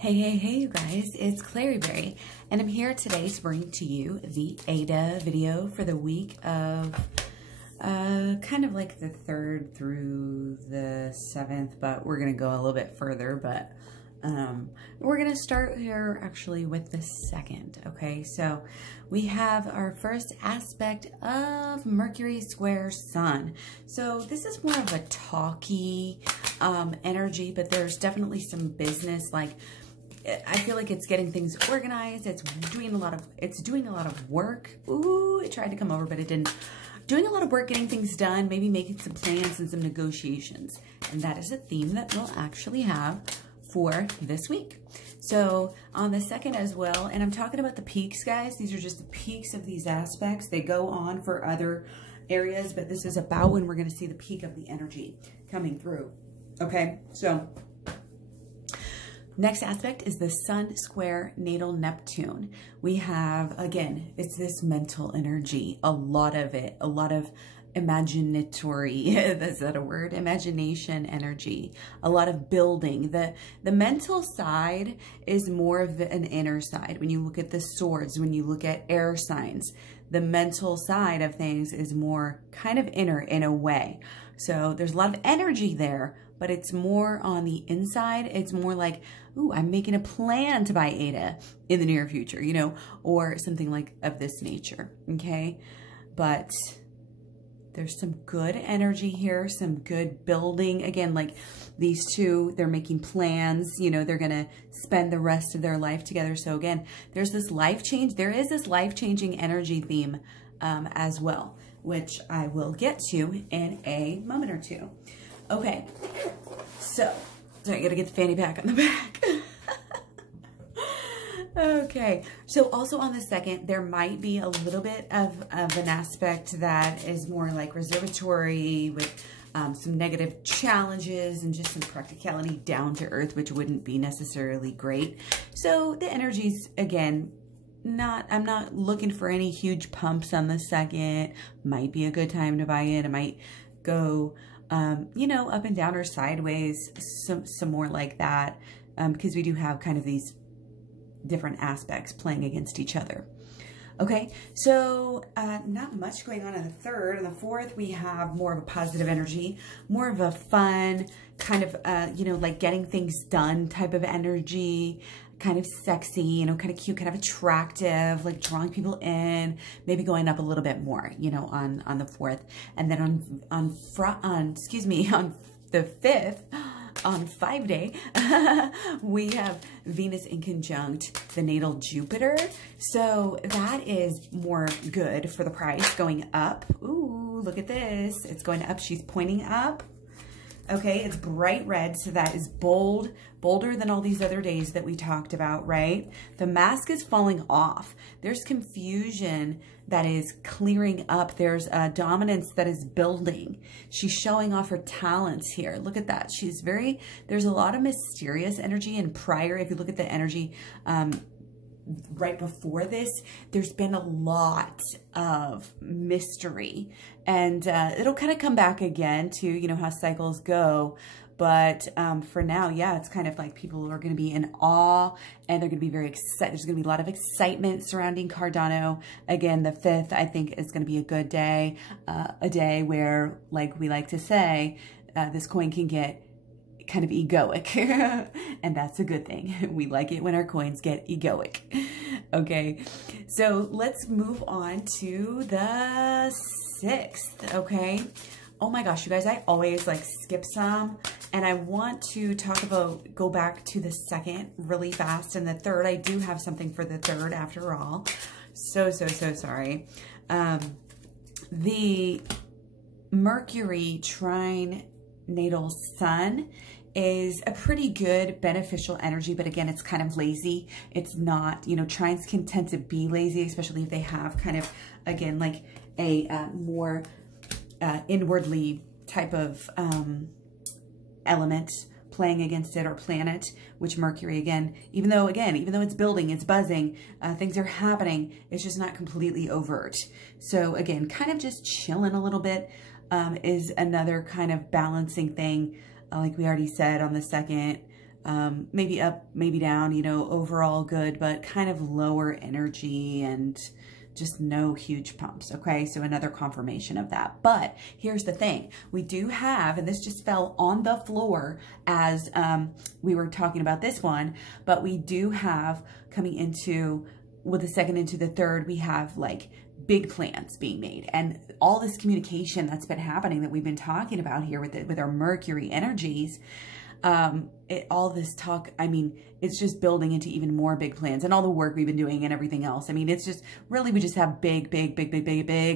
Hey, you guys, it's Claryberry, and I'm here today to bring to you the ADA video for the week of kind of like the 3rd through the 7th, but we're going to go a little bit further, but we're going to start here actually with the 2nd, okay? So we have our first aspect of Mercury square Sun. So this is more of a talky energy, but there's definitely some business, like I feel like it's getting things organized. It's doing a lot of work. Ooh, it tried to come over, but it didn't. Doing a lot of work, getting things done, maybe making some plans and some negotiations. And that is a theme that we'll actually have for this week. So on the 2nd as well, and I'm talking about the peaks, guys. These are just the peaks of these aspects. They go on for other areas, but this is about when we're going to see the peak of the energy coming through. Okay, so next aspect is the Sun square natal Neptune. We have, again, it's this mental energy, a lot of it, a lot of imaginatory, is that a word? Imagination energy, a lot of building. The mental side is more of an inner side. When you look at the swords, when you look at air signs, the mental side of things is more kind of inner in a way. So there's a lot of energy there, but it's more on the inside. It's more like, ooh, I'm making a plan to buy ADA in the near future, you know, or something like of this nature, okay? But there's some good energy here, some good building. Again, like these two, they're making plans, you know, they're gonna spend the rest of their life together. So again, there's this life change. There is this life-changing energy theme as well, which I will get to in a moment or two. Okay, so I gotta get the fanny pack on the back. Okay, so also on the 2nd, there might be a little bit of an aspect that is more like reservatory with some negative challenges and just some practicality down to earth, which wouldn't be necessarily great. So the energies, again, I'm not looking for any huge pumps on the 2nd. Might be a good time to buy in. It might go you know, up and down or sideways, some more like that, because we do have kind of these different aspects playing against each other. Okay, so not much going on in the 3rd. And the 4th, we have more of a positive energy, more of a fun kind of, you know, like getting things done type of energy, kind of sexy, you know, kind of cute, kind of attractive, like drawing people in, maybe going up a little bit more, you know, on the 4th. And then on the 5th, on 5-day, we have Venus in conjunct the natal Jupiter. So that is more good for the price, going up. Ooh, look at this. It's going up. She's pointing up. Okay, it's bright red, so that is bold, bolder than all these other days that we talked about, right? The mask is falling off. There's confusion that is clearing up. There's a dominance that is building. She's showing off her talents here. Look at that. There's a lot of mysterious energy, and prior, if you look at the energy right before this, there's been a lot of mystery, and it'll kind of come back again to, you know, how cycles go. But for now, yeah, it's kind of like people are going to be in awe, and they're going to be very excited. There's going to be a lot of excitement surrounding Cardano. Again, the 5th, I think, is going to be a good day, a day where, like we like to say, this coin can get kind of egoic, and that's a good thing. We like it when our coins get egoic. Okay, so let's move on to the 6th. Okay, oh my gosh, you guys, I always like skip some, and I want to go back to the 2nd really fast, and the 3rd, I do have something for the 3rd after all. So sorry. The Mercury trine natal Sun is a pretty good beneficial energy, but again, it's kind of lazy. It's not, you know, trines can tend to be lazy, especially if they have kind of, again, like a more inwardly type of element playing against it, or planet, which Mercury, again, even though it's building, it's buzzing, things are happening, it's just not completely overt. So again, kind of just chilling a little bit is another kind of balancing thing. Like we already said on the 2nd, maybe up, maybe down, you know, overall good, but kind of lower energy and just no huge pumps. Okay, so another confirmation of that. But here's the thing, we do have, and this just fell on the floor as we were talking about this one, but we do have coming into, with the second into the third, we have like big plans being made, and all this communication that's been happening that we've been talking about here with our Mercury energies. All this talk, I mean, it's just building into even more big plans, and all the work we've been doing and everything else. I mean, it's just really, we just have big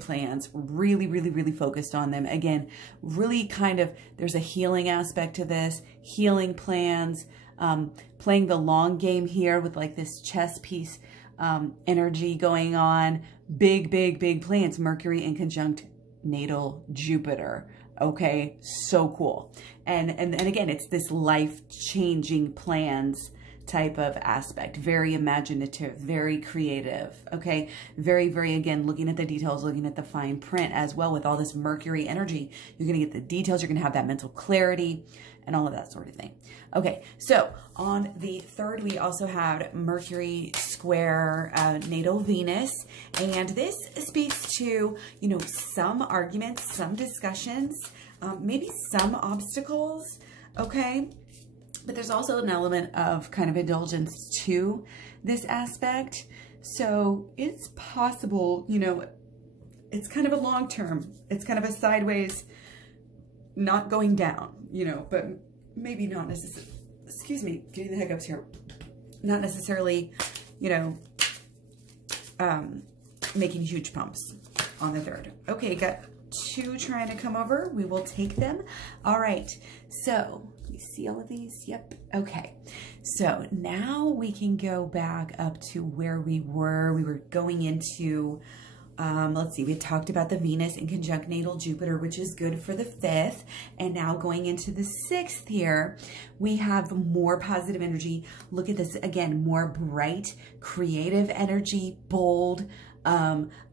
plans, really focused on them. Again, really kind of, there's a healing aspect to this, healing plans, playing the long game here with like this chess piece, energy going on, big plans, Mercury in conjunct natal Jupiter. Okay, so cool. And again, it's this life-changing plans type of aspect, very imaginative, very creative. Okay, very, again, looking at the details, looking at the fine print as well. With all this Mercury energy, you're going to get the details, you're going to have that mental clarity and all of that sort of thing. Okay, so on the third, we also had Mercury square natal Venus, and this speaks to, you know, some arguments, some discussions, maybe some obstacles, okay? But there's also an element of kind of indulgence to this aspect. So it's possible, you know, it's kind of a long term, it's kind of a sideways, not going down, you know, but maybe not necessarily, excuse me, getting the hiccups here, not necessarily, you know, making huge pumps on the third. Okay, got two trying to come over. We will take them. All right, so you see all of these? Yep. Okay, so now we can go back up to where we were. We were going into, let's see, we had talked about the Venus in conjunct natal Jupiter, which is good for the 5th. And now going into the 6th here, we have more positive energy. Look at this again, more bright, creative energy, bold,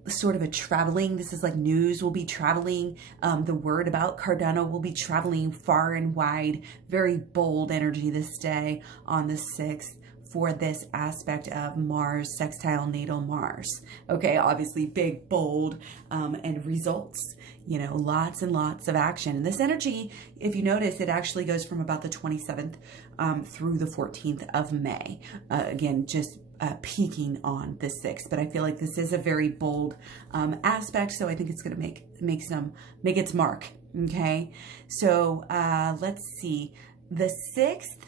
sort of a traveling. This is like news will be traveling. The word about Cardano will be traveling far and wide. Very bold energy this day on the 6th. For this aspect of Mars, sextile natal Mars. Okay, obviously big, bold, and results, you know, lots and lots of action. And this energy, if you notice, it actually goes from about the 27th through the 14th of May. Again, just peaking on the 6th, but I feel like this is a very bold aspect, so I think it's going to make its mark. Okay, so let's see, the 6th.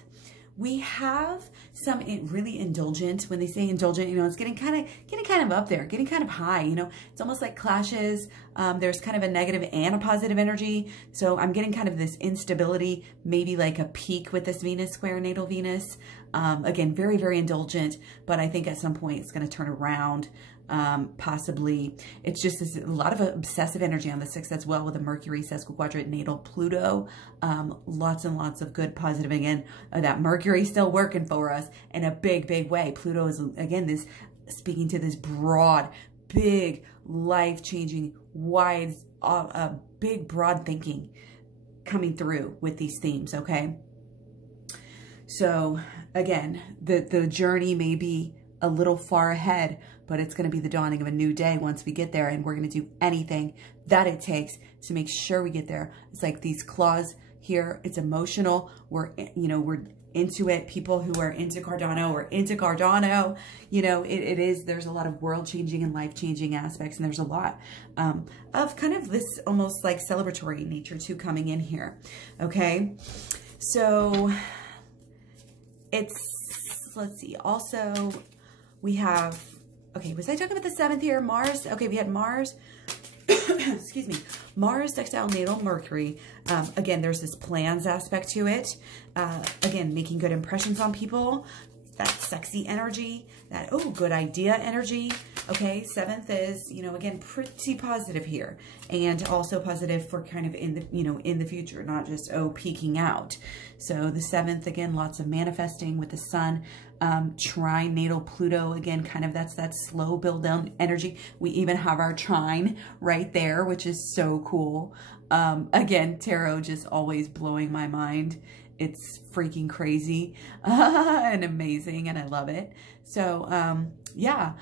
We have some really indulgent. When they say indulgent, you know, it's getting kind of up there, getting kind of high. You know, it's almost like clashes. There's kind of a negative and a positive energy. So I'm getting kind of this instability, maybe like a peak with this Venus square natal Venus. Again, very indulgent, but I think at some point it's going to turn around. Possibly it's just a lot of obsessive energy on the 6th as well, with a Mercury sesquiquadrate natal Pluto. Lots and lots of good positive, again, that Mercury still working for us in a big way. Pluto is, again, this speaking to this broad, big, life-changing, wide, big, broad thinking coming through with these themes. Okay, so again, the journey may be a little far ahead, but it's going to be the dawning of a new day once we get there, and we're going to do anything that it takes to make sure we get there. It's like these claws here, it's emotional. We're into it. People who are into Cardano or into Cardano, you know, there's a lot of world changing and life changing aspects, and there's a lot of kind of this almost like celebratory nature too coming in here. Okay, so let's see, also we have, okay, was I talking about the 7th here? Mars. Okay, we had Mars, excuse me, Mars sextile natal Mercury. Again, there's this plans aspect to it. Again, making good impressions on people, that sexy energy, that, oh, good idea energy. Okay, 7th is, you know, again, pretty positive here, and also positive for kind of in the, you know, in the future, not just, oh, peaking out. So the 7th, again, lots of manifesting with the sun, trine natal Pluto, again, kind of that's that slow build down energy. We even have our trine right there, which is so cool. Again, tarot just always blowing my mind. it's freaking crazy and amazing, and I love it. So yeah,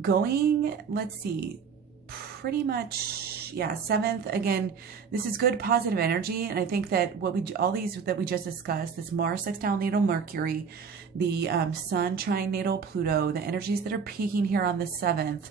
going, let's see, pretty much, yeah, 7th. Again, this is good positive energy, and I think that all these that we just discussed, this Mars sextile natal Mercury, the Sun trine natal Pluto, the energies that are peaking here on the 7th,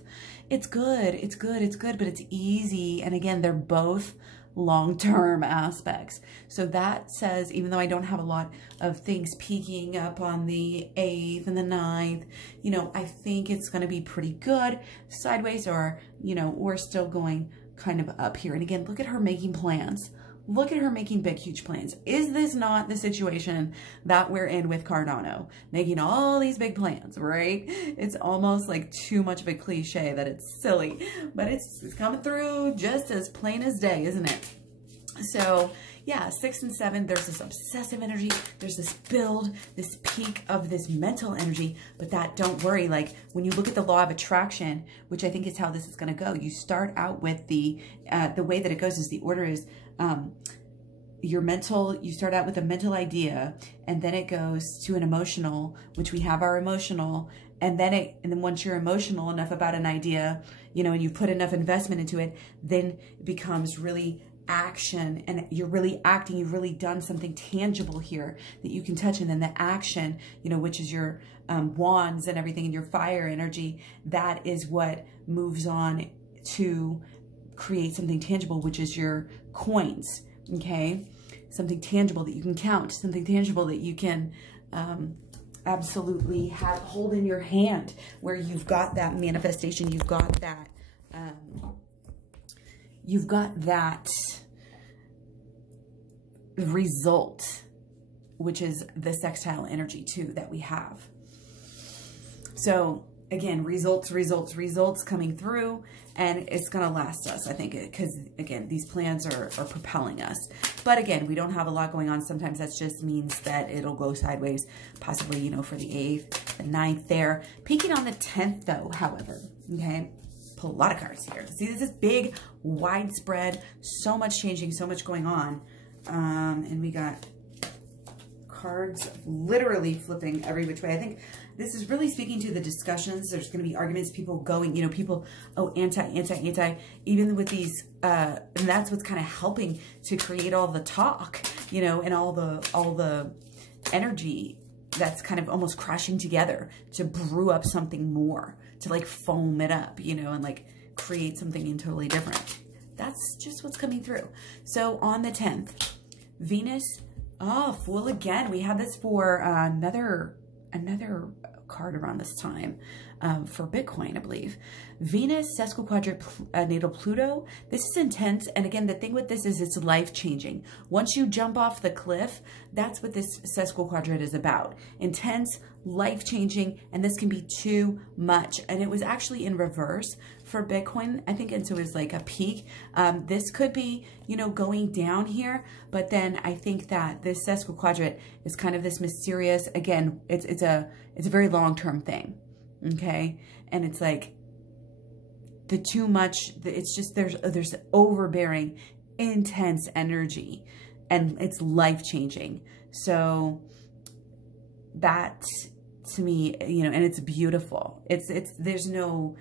it's good, it's good, it's good, but it's easy. And again, they're both long-term aspects. So that says, even though I don't have a lot of things peaking up on the 8th and the 9th, you know, I think it's going to be pretty good sideways, or, you know, we're still going kind of up here. And again, look at her making plans. Look at her making big, huge plans. Is this not the situation that we're in with Cardano? Making all these big plans, right? It's almost like too much of a cliche that it's silly, but it's coming through just as plain as day, isn't it? So yeah, 6 and 7, there's this obsessive energy. There's this build, this peak of this mental energy, but that, don't worry, like when you look at the law of attraction, which I think is how this is going to go, you start out with the way that it goes is the order is, your mental, you start out with a mental idea, and then it goes to an emotional, which we have our emotional, and then once you're emotional enough about an idea, you know, and you put enough investment into it, then it becomes really action, and you're really acting, you've really done something tangible here that you can touch. And then the action, you know, which is your wands and everything, and your fire energy, that is what moves on to create something tangible, which is your coins. Okay, something tangible that you can count, something tangible that you can absolutely hold in your hand, where you've got that manifestation, you've got that result, which is the sextile energy too that we have. So again, results coming through, and it's going to last us, I think, because again, these plans are propelling us. But again, we don't have a lot going on. Sometimes that just means that it'll go sideways, possibly, you know, for the 8th, the 9th there. Peaking on the 10th though, however, okay, pull a lot of cards here. See, this is big, widespread, so much changing, so much going on. And we got cards literally flipping every which way. I think this is really speaking to the discussions. There's going to be arguments, people going, you know, people, oh, anti, even with these, and that's what's kind of helping to create all the talk, you know, and all the energy that's kind of almost crashing together to brew up something more, to like foam it up, you know, and like create something totally different. That's just what's coming through. So on the 10th, Venus, oh, Fool again. We had this for another card around this time for Bitcoin, I believe. Venus, sesquiquadrate natal Pluto. This is intense. And again, the thing with this is it's life-changing. Once you jump off the cliff, that's what this sesquiquadrate is about. Intense, life-changing, and this can be too much. And it was actually in reverse for Bitcoin, I think, and so it was like a peak. This could be, you know, going down here, but then I think that this sesquiquadrate is kind of this mysterious, again, it's a very long-term thing, okay? And it's like the too much, it's just, there's overbearing, intense energy, and it's life-changing. So that, to me, you know, and it's beautiful. There's no,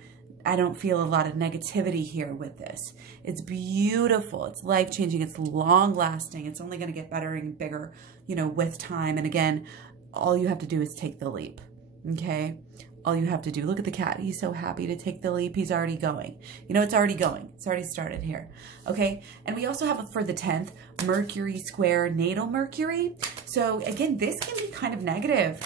I don't feel a lot of negativity here with this. It's beautiful. It's life-changing. It's long-lasting. It's only going to get better and bigger, you know, with time. And again, all you have to do is take the leap, okay? All you have to do. Look at the cat. He's so happy to take the leap. He's already going. You know, it's already going. It's already started here, okay? And we also have, for the 10th, Mercury square natal Mercury. So again, this can be kind of negative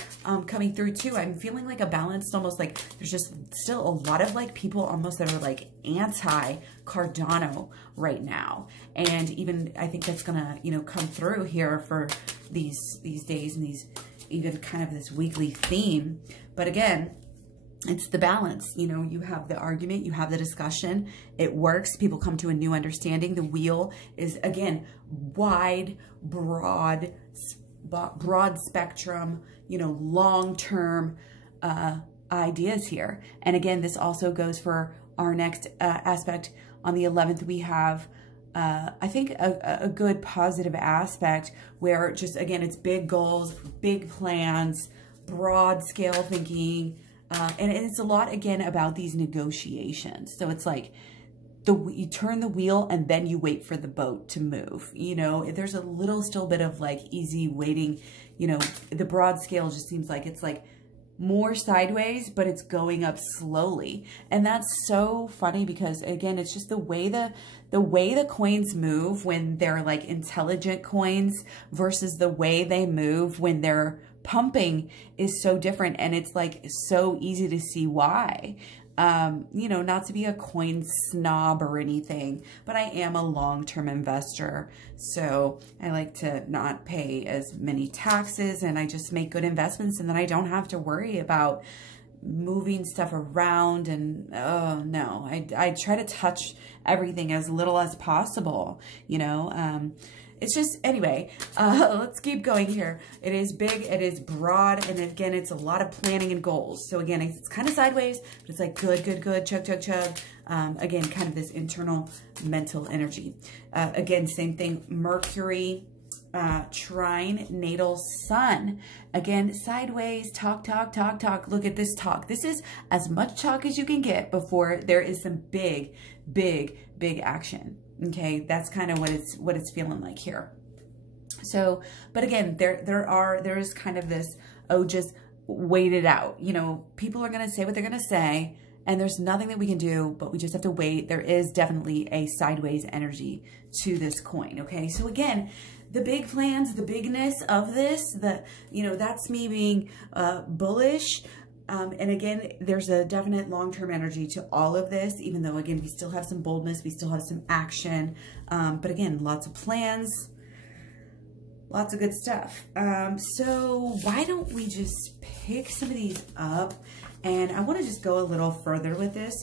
coming through too. I'm feeling like a balanced, almost like there's just still a lot of like people almost that are like anti-Cardano right now. And even I think that's gonna, you know, come through here for these days and these, even kind of this weekly theme. But again, it's the balance. You know, you have the argument, you have the discussion, it works, people come to a new understanding. The wheel is, again, wide, broad spectrum, you know, long-term ideas here. And again, this also goes for our next aspect. On the 11th, we have I think a good positive aspect where just, again, it's big goals, big plans, broad scale thinking. And it's a lot, again, about these negotiations. So it's like you turn the wheel and then you wait for the boat to move. You know, there's a little still bit of like easy waiting. You know, the broad scale just seems like it's like more sideways, but it's going up slowly. And that's so funny because, again, it's just the way the coins move when they're like intelligent coins versus the way they move when they're pumping is so different. And it's like so easy to see why. You know, not to be a coin snob or anything, but I am a long-term investor. So I like to not pay as many taxes, and I just make good investments, and then I don't have to worry about moving stuff around. And oh no, I try to touch everything as little as possible, you know. It's just, anyway, let's keep going here. It is big, it is broad, and again, it's a lot of planning and goals. So again, it's kind of sideways, but it's like good, good, good, chug, chug, chug. Again, kind of this internal mental energy. Again, same thing, Mercury, trine natal sun. Again, sideways, talk, talk, talk, talk. Look at this talk. This is as much talk as you can get before there is some big, big, big action. Okay, that's kind of what it's feeling like here. So, but again, there is kind of this, oh, just wait it out. You know, people are going to say what they're going to say, and there's nothing that we can do, but we just have to wait. There is definitely a sideways energy to this coin. Okay, so again, the big plans, the bigness of this, you know, that's me being bullish. And again, there's a definite long-term energy to all of this, even though, again, we still have some boldness, we still have some action. But again, lots of plans, lots of good stuff. So why don't we just pick some of these up? And I want to just go a little further with this,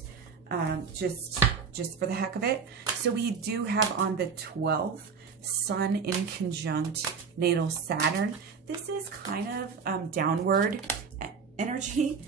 just for the heck of it. So we do have on the 12th, Sun in conjunct natal Saturn. This is kind of downward energy,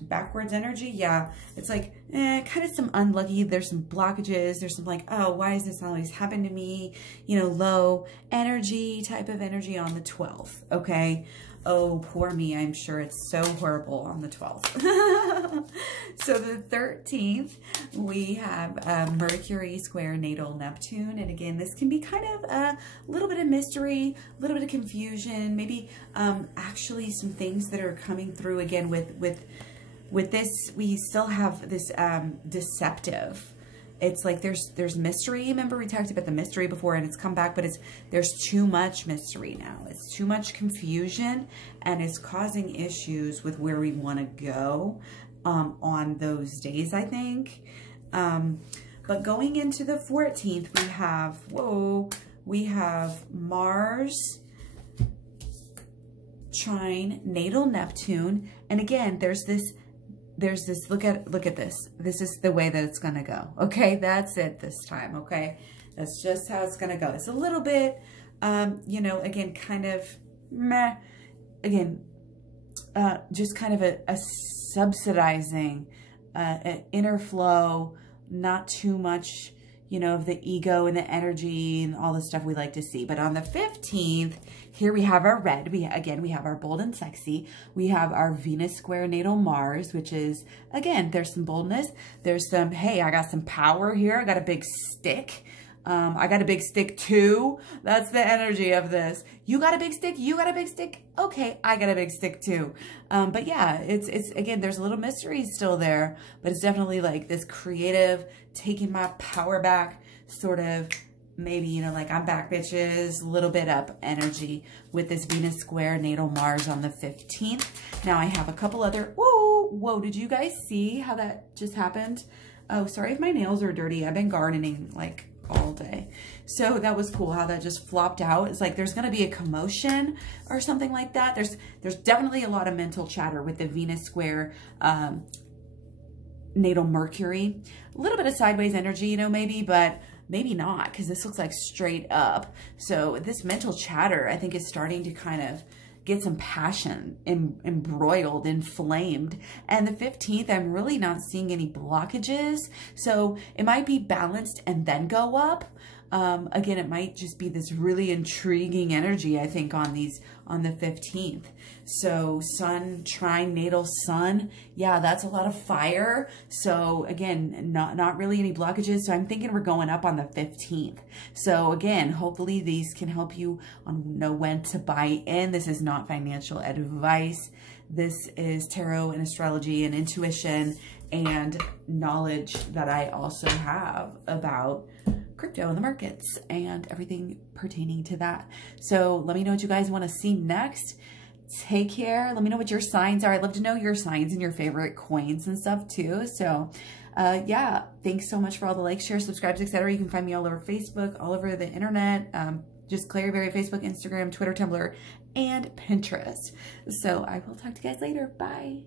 backwards energy. Yeah, it's like kind of some unlucky, there's some blockages, there's some like, oh, why does this always happen to me, you know, low energy type of energy on the 12th. Okay, oh, poor me, I'm sure it's so horrible on the 12th. So the 13th, we have Mercury square natal Neptune. And again, this can be kind of a little bit of mystery, a little bit of confusion, maybe actually some things that are coming through. Again, with this, we still have this deceptive. It's like there's mystery. Remember we talked about the mystery before, and it's come back, but there's too much mystery now. It's too much confusion, and it's causing issues with where we want to go on those days, I think. But going into the 14th, we have Mars trine natal Neptune, and again, there's this, look at this. This is the way that it's going to go. Okay, that's it this time. Okay, that's just how it's going to go. It's a little bit, you know, again, kind of meh. Again, just kind of a subsidizing an inner flow, not too much, you know, of the ego and the energy and all the stuff we like to see. But on the 15th, here we have our red. We have our bold and sexy. We have our Venus square natal Mars, which is, again, there's some boldness. There's some, hey, I got some power here. I got a big stick. I got a big stick too. That's the energy of this. You got a big stick? You got a big stick? Okay, I got a big stick too. But yeah, it's again, there's a little mystery still there, but it's definitely like this creative, taking my power back, sort of, maybe, you know, like I'm back bitches, a little bit up energy with this Venus square natal Mars on the 15th. Now I have a couple other, whoa, did you guys see how that just happened? Oh, sorry if my nails are dirty. I've been gardening like all day. So that was cool how that just flopped out. It's like there's going to be a commotion or something like that. There's definitely a lot of mental chatter with the Venus square natal Mercury. A little bit of sideways energy, you know, maybe, but maybe not, because this looks like straight up. So this mental chatter, I think, is starting to kind of get some passion embroiled, inflamed. And the 15th, I'm really not seeing any blockages. So it might be balanced and then go up. Again, it might just be this really intriguing energy, I think, on the 15th. So Sun trine natal Sun, yeah, that's a lot of fire. So again, not really any blockages. So I'm thinking we're going up on the 15th. So again, hopefully these can help you know when to buy in. This is not financial advice. This is tarot and astrology and intuition and knowledge that I also have about crypto and the markets and everything pertaining to that. So let me know what you guys want to see next. Take care. Let me know what your signs are. I'd love to know your signs and your favorite coins and stuff too. So yeah, thanks so much for all the likes, shares, subscribes, etc. You can find me all over Facebook, all over the internet. Just Clary Berry, Facebook, Instagram, Twitter, Tumblr, and Pinterest. So I will talk to you guys later. Bye.